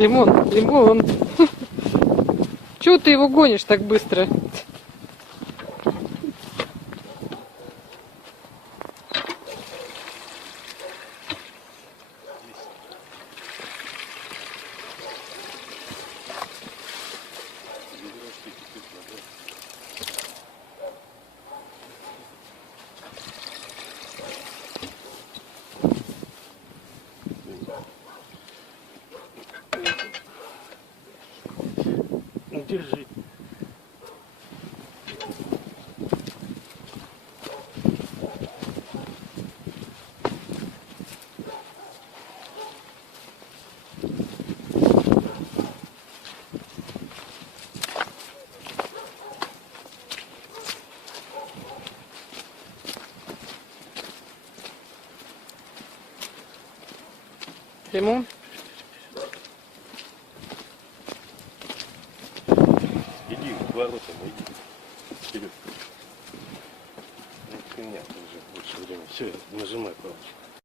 Лимон. Чего ты его гонишь так быстро? Держи. Лимон. Иди к воротам, иди. Вперед. Ну, ты меня уже больше времени. Все, нажимай палочку.